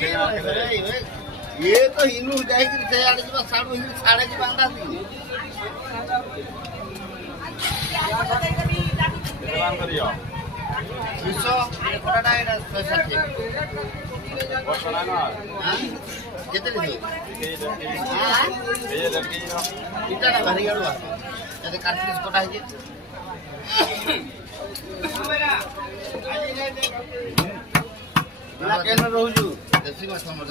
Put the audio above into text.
ये तो हिनू जाए कि से आड़े जो साड़ू हिन साड़े की बांधा थी निर्माण करियो विश्व ये कोटाटा एटा सच्चे बसना ना हां कितने थी हां ये लड़की ना इटा ना भरी गड़वा जदे कार्तिक कोटा है ना केन रहू छु देसी माछ हमर